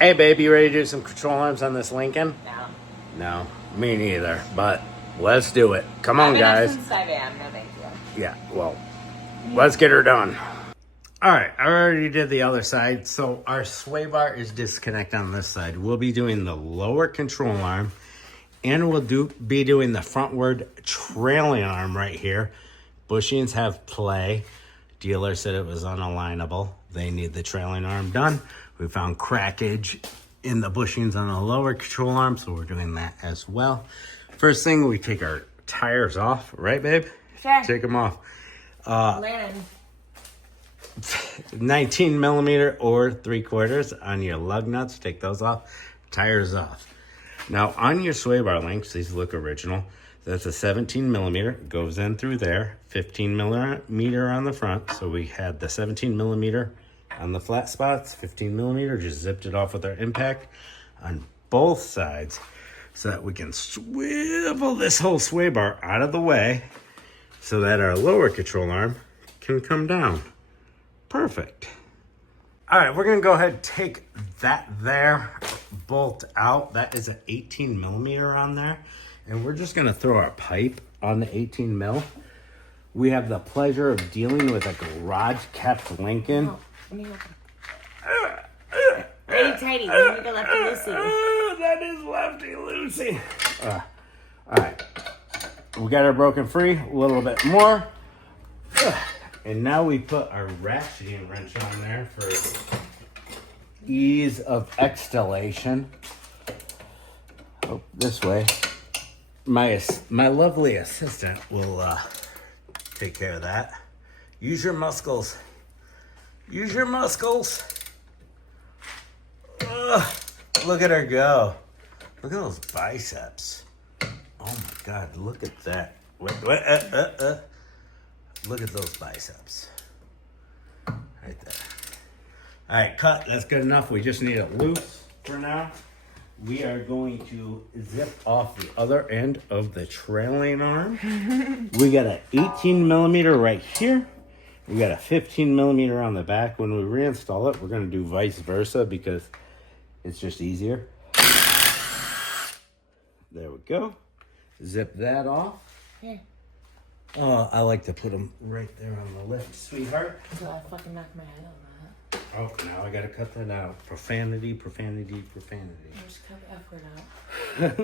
Hey babe, you ready to do some control arms on this Lincoln? No. No, me neither, but let's do it. Come on, I've been guys. up since 5 a.m. No, thank you. Yeah, well, let's get her done. All right, I already did the other side, so our sway bar is disconnected on this side. We'll be doing the lower control arm, and we'll be doing the frontward trailing arm right here. Bushings have play. Dealer said it was unalignable. They need the trailing arm done. We found crackage in the bushings on the lower control arm, so we're doing that as well. First thing, we take our tires off, right, babe? Sure. Take them off. Landon. 19 millimeter or 3/4 on your lug nuts. Take those off. Tires off. Now, on your sway bar links, these look original. That's a 17 millimeter. Goes in through there. 15 millimeter on the front. So we had the 17 millimeter on the flat spots. 15 millimeter. Just zipped it off with our impact on both sides so that we can swivel this whole sway bar out of the way so that our lower control arm can come down. Perfect. All right, we're gonna go ahead and take that there bolt out. That is an 18 millimeter on there. And we're just gonna throw our pipe on the 18 mil. We have the pleasure of dealing with a garage kept Lincoln. Oh, Righty tighty, we need to lefty loosey. That is lefty loosey. All right, we got her broken free a little bit more. And now we put our ratcheting wrench on there for ease of installation. Oh, this way. My lovely assistant will take care of that. Use your muscles. Use your muscles. Look at her go. Look at those biceps. Oh my God, look at that. Wait. Look at those biceps. Right there. All right, cut. That's good enough. We just need it loose for now. We are going to zip off the other end of the trailing arm. We got an 18 millimeter right here. We got a 15 millimeter on the back. When we reinstall it, we're going to do vice versa because it's just easier. There we go. Zip that off. Here. Oh, I like to put them right there on the lift, sweetheart. So I fucking knocked my head on that. Oh, now I gotta cut that out. Profanity. Just cut the F word out.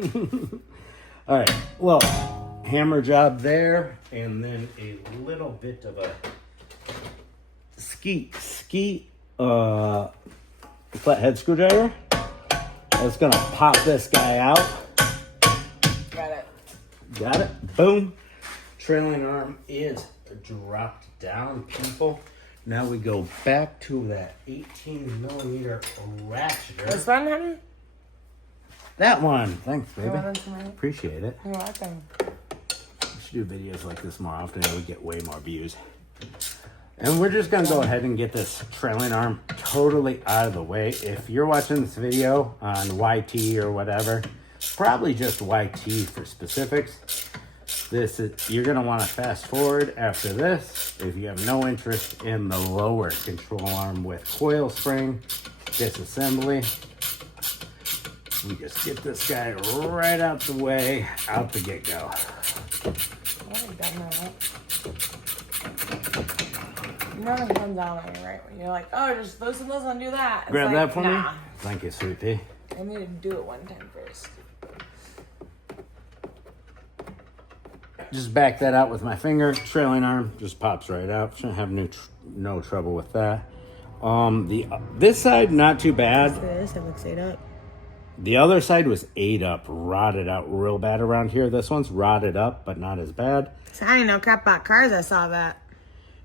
All right, well, hammer job there, and then a little bit of a flathead screwdriver. That's gonna pop this guy out. Got it. Boom. Trailing arm is dropped down, people. Now we go back to that 18 millimeter ratcheter. This one, honey? That one. Thanks, baby. Tonight? Appreciate it. You're welcome. We should do videos like this more often and we get way more views. And we're just going to go ahead and get this trailing arm totally out of the way. If you're watching this video on YT or whatever, probably just YT for specifics. You're going to want to fast forward after this if you have no interest in the lower control arm with coil spring disassembly. We just get this guy right out the way, out the get-go. Nothing comes out on you, right? When you're like, oh, just loosen this and do that. It's Grab like, that for me. nah. Thank you, sweet pea. I need to do it one time first. Just back that out with my finger. Trailing arm just pops right out. Shouldn't have no trouble with that. This side not too bad. This it looks 8 up. The other side was 8 up, rotted out real bad around here. This one's rotted up, but not as bad. So I didn't know crap about cars. I saw that.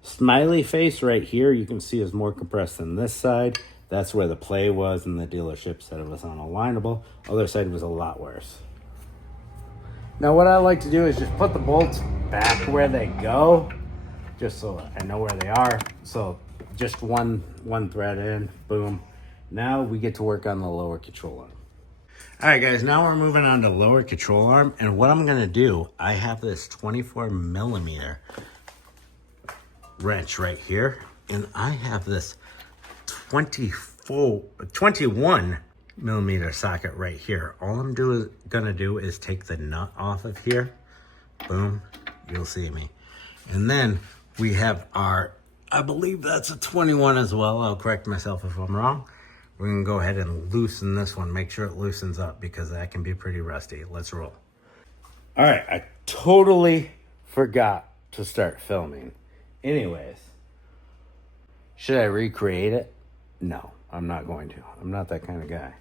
Smiley face right here, you can see is more compressed than this side. That's where the play was, and the dealership said it was unalignable. Other side was a lot worse. Now what I like to do is just put the bolts back where they go, just so I know where they are. So just one thread in, boom. Now we get to work on the lower control arm. All right, guys, now we're moving on to lower control arm. And what I'm gonna do, I have this 24 millimeter wrench right here, and I have this 21 millimeter socket right here. All I'm gonna do is take the nut off of here. Boom, you'll see me. And then we have our, I believe that's a 21 as well. I'll correct myself if I'm wrong. We're gonna go ahead and loosen this one. Make sure it loosens up because that can be pretty rusty. Let's roll. All right, I totally forgot to start filming. Anyways, should I recreate it? No, I'm not going to. I'm not that kind of guy.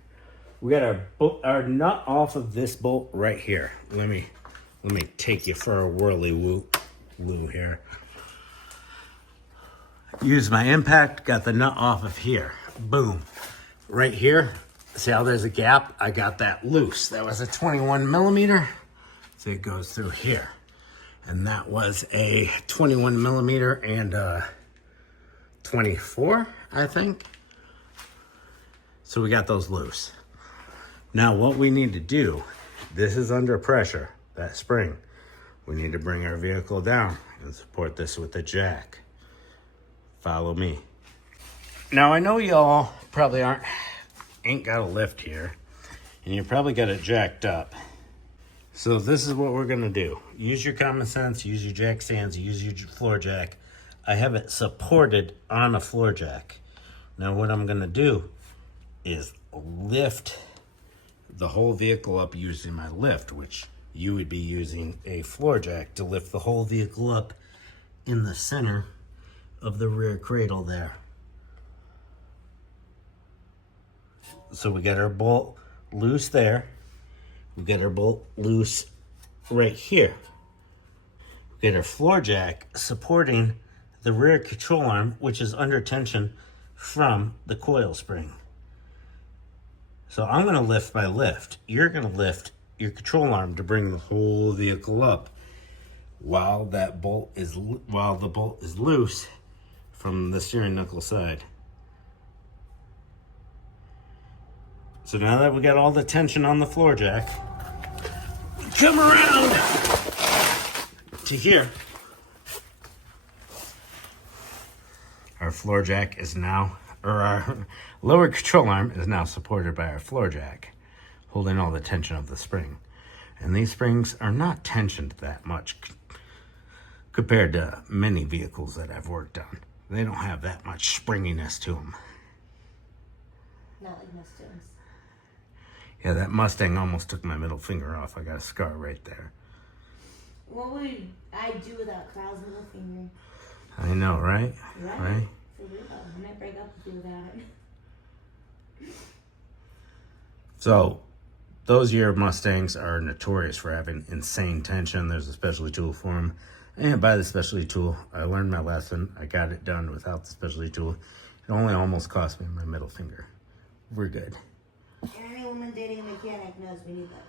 We got our nut off of this bolt right here. Let me take you for a whirly woo here. Use my impact, got the nut off of here. Boom. Right here, see how there's a gap? I got that loose. That was a 21 millimeter. So it goes through here. And that was a 21 millimeter and 24, I think. So we got those loose. Now what we need to do, this is under pressure, that spring. We need to bring our vehicle down and support this with the jack. Follow me. Now I know y'all probably ain't got a lift here, and you probably got it jacked up. So this is what we're gonna do. Use your common sense, use your jack stands, use your floor jack. I have it supported on a floor jack. Now what I'm gonna do is lift the whole vehicle up using my lift, which you would be using a floor jack to lift the whole vehicle up in the center of the rear cradle there. So we got our bolt loose there. We got our bolt loose right here. We got our floor jack supporting the rear control arm, which is under tension from the coil spring. So I'm gonna lift my lift. You're gonna lift your control arm to bring the whole vehicle up while the bolt is loose from the steering knuckle side. So now that we got all the tension on the floor jack, come around to here. Our floor jack is now, or our lower control arm is now supported by our floor jack, holding all the tension of the spring. And these springs are not tensioned that much compared to many vehicles that I've worked on. They don't have that much springiness to them. Not like Mustangs. Yeah, that Mustang almost took my middle finger off. I got a scar right there. What would I do without Kyle's middle finger? I know, right? Right? For real. I might break up with you without it. So, those year Mustangs are notorious for having insane tension. There's a specialty tool for them. And by the specialty tool, I learned my lesson. I got it done without the specialty tool. It only almost cost me my middle finger. We're good. And any woman dating a mechanic knows we need that.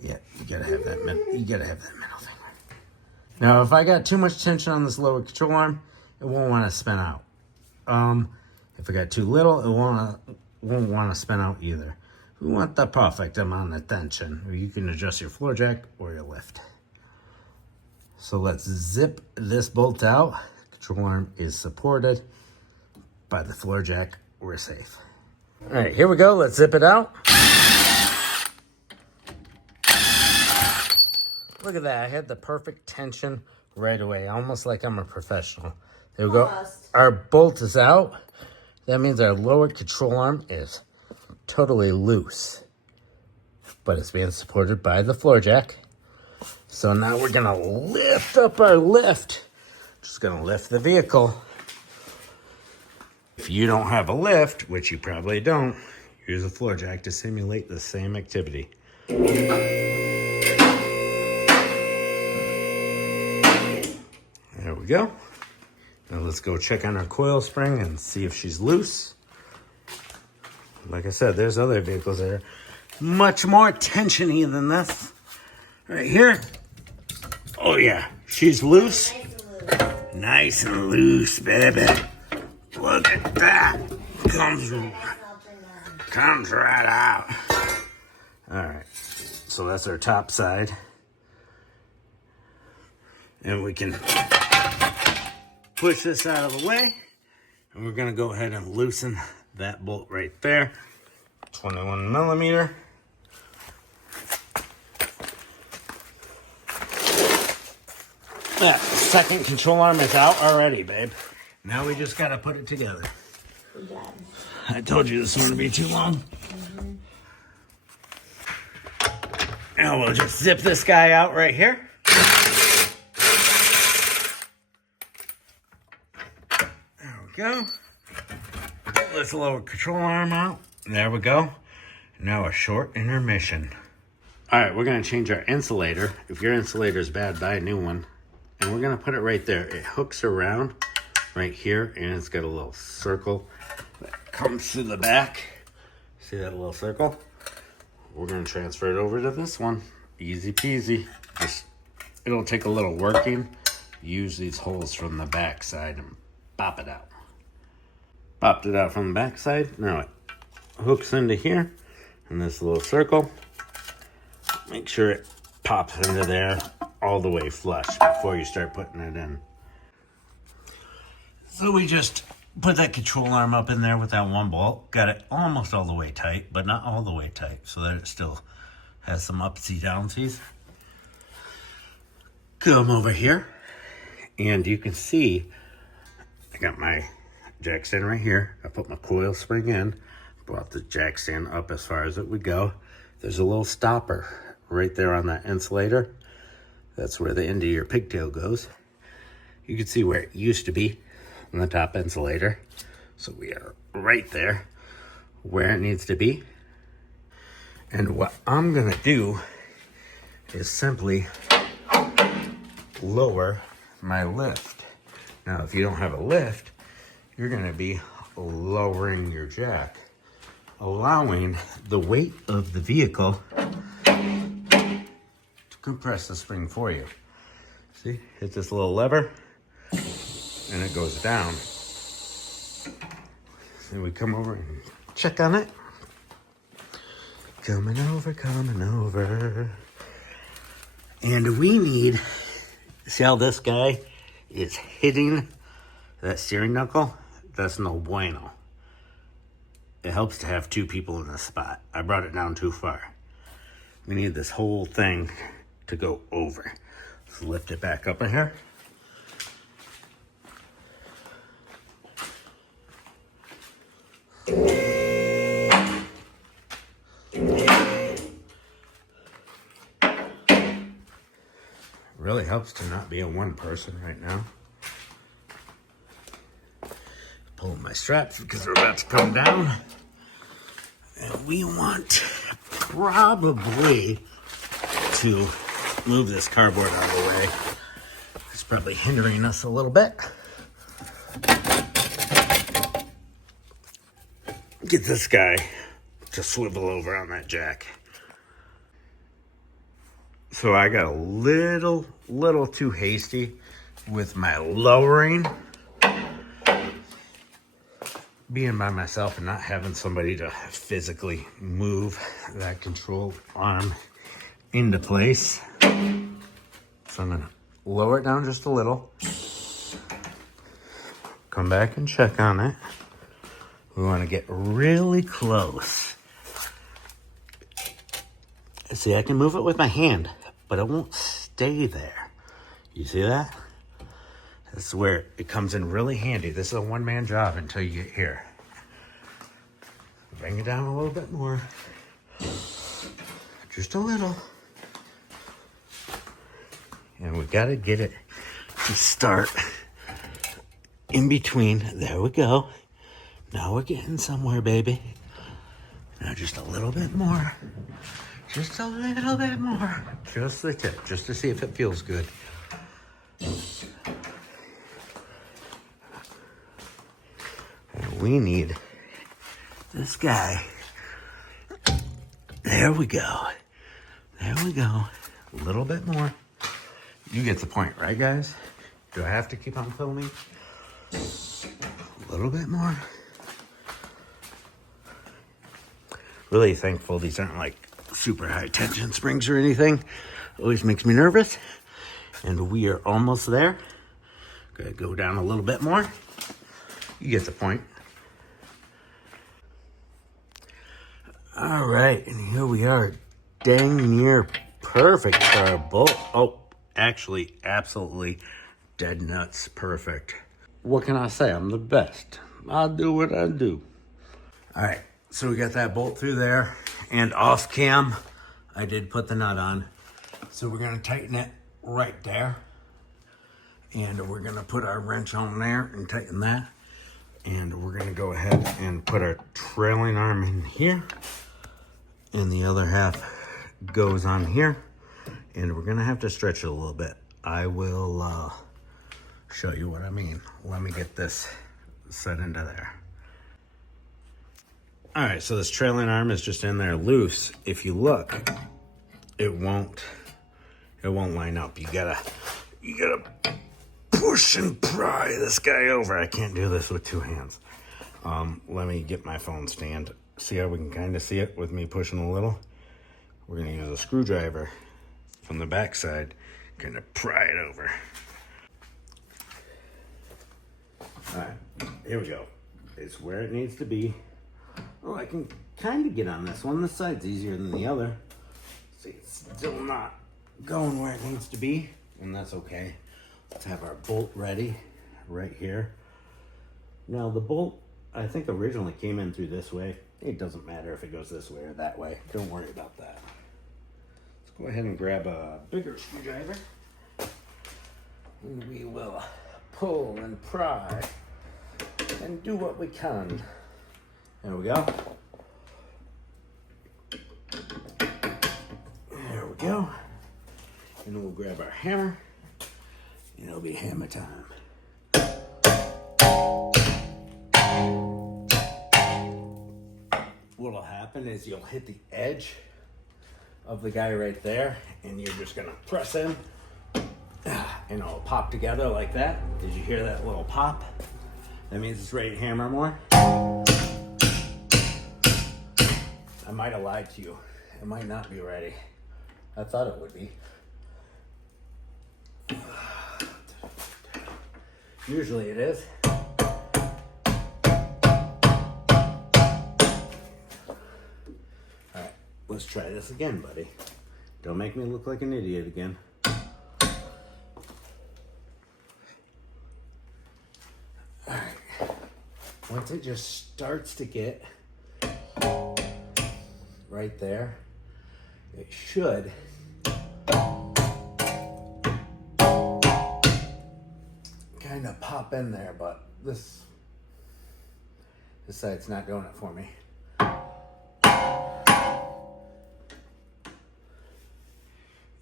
Yeah, you gotta have that middle finger. Now, if I got too much tension on this lower control arm, it won't want to spin out. If I got too little, it won't want to spin out either. We want the perfect amount of tension. You can adjust your floor jack or your lift. So let's zip this bolt out. Control arm is supported by the floor jack. We're safe. All right, here we go. Let's zip it out. Look at that. I had the perfect tension right away, almost like I'm a professional. There we go. Almost. Our bolt is out. That means our lower control arm is totally loose, but it's being supported by the floor jack. So now we're gonna lift up our lift. Just gonna lift the vehicle. If you don't have a lift, which you probably don't, use a floor jack to simulate the same activity. There we go. Now let's go check on our coil spring and see if she's loose. Like I said, there's other vehicles that are much more tensiony than this. Right here. Oh yeah, she's loose. Nice and loose, baby. Look at that. Comes right out. All right, so that's our top side. And we can push this out of the way. And we're gonna go ahead and loosen that bolt right there. 21 millimeter. That second control arm is out already, babe. Now we just gotta put it together. I told you this wouldn't be too long. Now we'll just zip this guy out right here. There we go. Let's lower control arm out. There we go. Now a short intermission. All right, we're gonna change our insulator. If your insulator is bad, buy a new one. And we're gonna put it right there. It hooks around right here, and it's got a little circle that comes through the back. See that little circle? We're gonna transfer it over to this one. Easy peasy. Just, it'll take a little working. Use these holes from the back side and pop it out. Popped it out from the back side. Now it hooks into here in this little circle. Make sure it pops into there all the way flush before you start putting it in. So we just put that control arm up in there with that one bolt. Got it almost all the way tight, but not all the way tight, so that it still has some upsy downsies. Come over here, and you can see I got my jack stand right here. I put my coil spring in, brought the jack stand up as far as it would go. There's a little stopper right there on that insulator. That's where the end of your pigtail goes. You can see where it used to be on the top insulator. So we are right there where it needs to be. And what I'm gonna do is simply lower my lift. Now, if you don't have a lift, you're gonna be lowering your jack, allowing the weight of the vehicle compress the spring for you. See, hit this little lever and it goes down. And we come over and check on it. Coming over. And we need, see how this guy is hitting that steering knuckle? That's no bueno. It helps to have two people in the spot. I brought it down too far. We need this whole thing to go over. Let's lift it back up in here. Really helps to not be a one person right now. Pulling my straps because they're about to come down. And we want probably to move this cardboard out of the way. It's probably hindering us a little bit. Get this guy to swivel over on that jack. So I got a little too hasty with my lowering. Being by myself and not having somebody to physically move that control arm into place. So I'm gonna lower it down just a little. Come back and check on it. We wanna get really close. See, I can move it with my hand, but it won't stay there. You see that? This is where it comes in really handy. This is a one-man job until you get here. Bring it down a little bit more. Just a little. And we gotta get it to start in between. There we go. Now we're getting somewhere, baby. Now just a little bit more. Just a little bit more. Just the tip, just to see if it feels good. And we need this guy. There we go. There we go. A little bit more. You get the point, right, guys? Do I have to keep on filming? A little bit more. Really thankful these aren't like super high tension springs or anything. Always makes me nervous. And we are almost there. Gonna go down a little bit more. You get the point. All right, and here we are, dang near perfect for our bolt. Oh, actually, absolutely dead nuts perfect. What can I say? I'm the best. I'll do what I do. All right, so we got that bolt through there, and off cam, I did put the nut on. So we're gonna tighten it right there. And we're gonna put our wrench on there and tighten that. And we're gonna go ahead and put our trailing arm in here. And the other half goes on here. And we're gonna have to stretch it a little bit. I will show you what I mean. Let me get this set into there. All right, so this trailing arm is just in there loose. If you look, it won't line up. You gotta push and pry this guy over. I can't do this with two hands. Let me get my phone stand. See how we can kind of see it with me pushing a little? We're gonna use a screwdriver from the back side, kind of pry it over. All right, here we go. It's where it needs to be. Oh, I can kind of get on this one. This side's easier than the other. See, it's still not going where it needs to be, and that's okay. Let's have our bolt ready right here. Now the bolt, I think originally came in through this way. It doesn't matter if it goes this way or that way. Don't worry about that. Let's go ahead and grab a bigger screwdriver. And we will pull and pry and do what we can. There we go. There we go. And then we'll grab our hammer. And it'll be hammer time. What'll happen is you'll hit the edge of the guy right there, and you're just gonna press in, and it'll pop together like that. Did you hear that little pop? That means it's ready to hammer more. I might have lied to you. It might not be ready. I thought it would be. Usually it is. Alright, let's try this again, buddy. Don't make me look like an idiot again. Alright. Once it just starts to get right there, it should kind of pop in there, but this side's not doing it for me.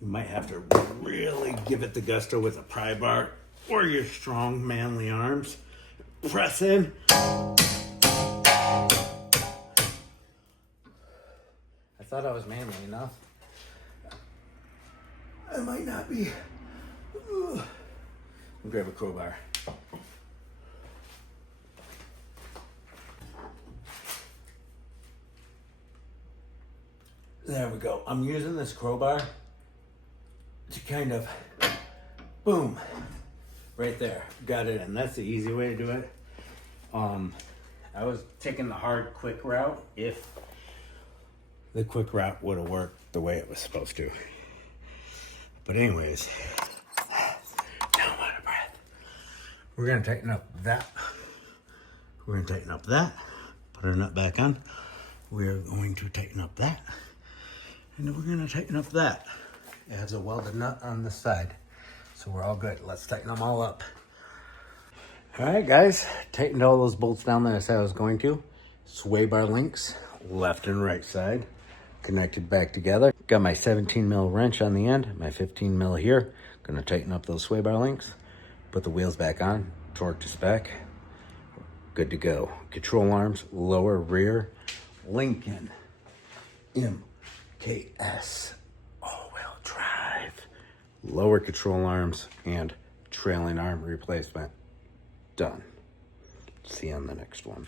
You might have to really give it the gusto with a pry bar or your strong, manly arms. Press in. I thought I was manly enough. I might not be. I'll grab a crowbar. There we go. I'm using this crowbar to kind of, boom, right there. Got it, and that's the easy way to do it. I was taking the hard, quick route if the quick route would have worked the way it was supposed to. But anyways, now I'm out of breath. We're gonna tighten up that. We're gonna tighten up that. Put our nut back on. We're going to tighten up that. And then we're gonna tighten up that. It has a welded nut on this side. So we're all good. Let's tighten them all up. All right, guys. Tightened all those bolts down that I said I was going to. Sway bar links, left and right side. Connected back together. Got my 17 mil wrench on the end, my 15 mil here. Gonna tighten up those sway bar links. Put the wheels back on, torque to spec. Good to go. Control arms, lower, rear. Lincoln MKS all-wheel drive. Lower control arms and trailing arm replacement. Done. See you on the next one.